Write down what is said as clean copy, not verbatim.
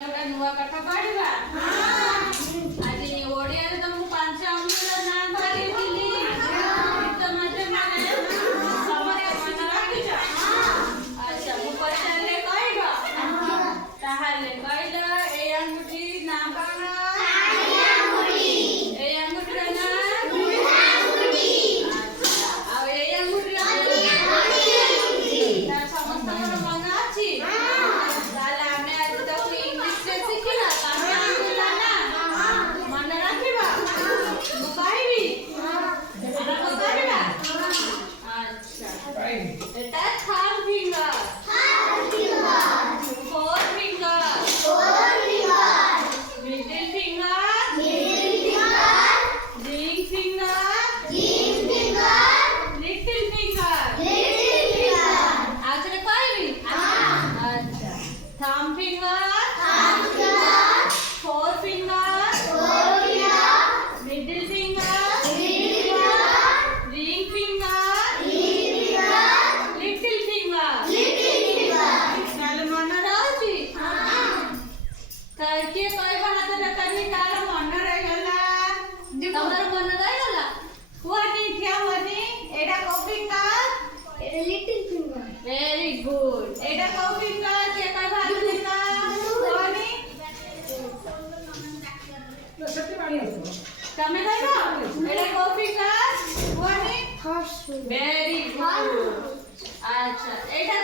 नुआ कथा पढ़िबा आज ओडिया रे तुमको पांच अक्षर नाम धरिथिली तो मते माने समस्त मन राखिछ अच्छा मु पचारले कहबा ताहाले कहला ए अंगुठी नाम कौन काली अंगुठी ए अंगुठी रा नाम गुला अंगुठी अच्छा आ ए अंगुठी रा अंगुठी ता समस्त मन मन अछि Very good. Eta kau finger, dia kau batu finger. Sorry. Kami dah na. Eta kau finger. Sorry. Very good. अच्छा. Eta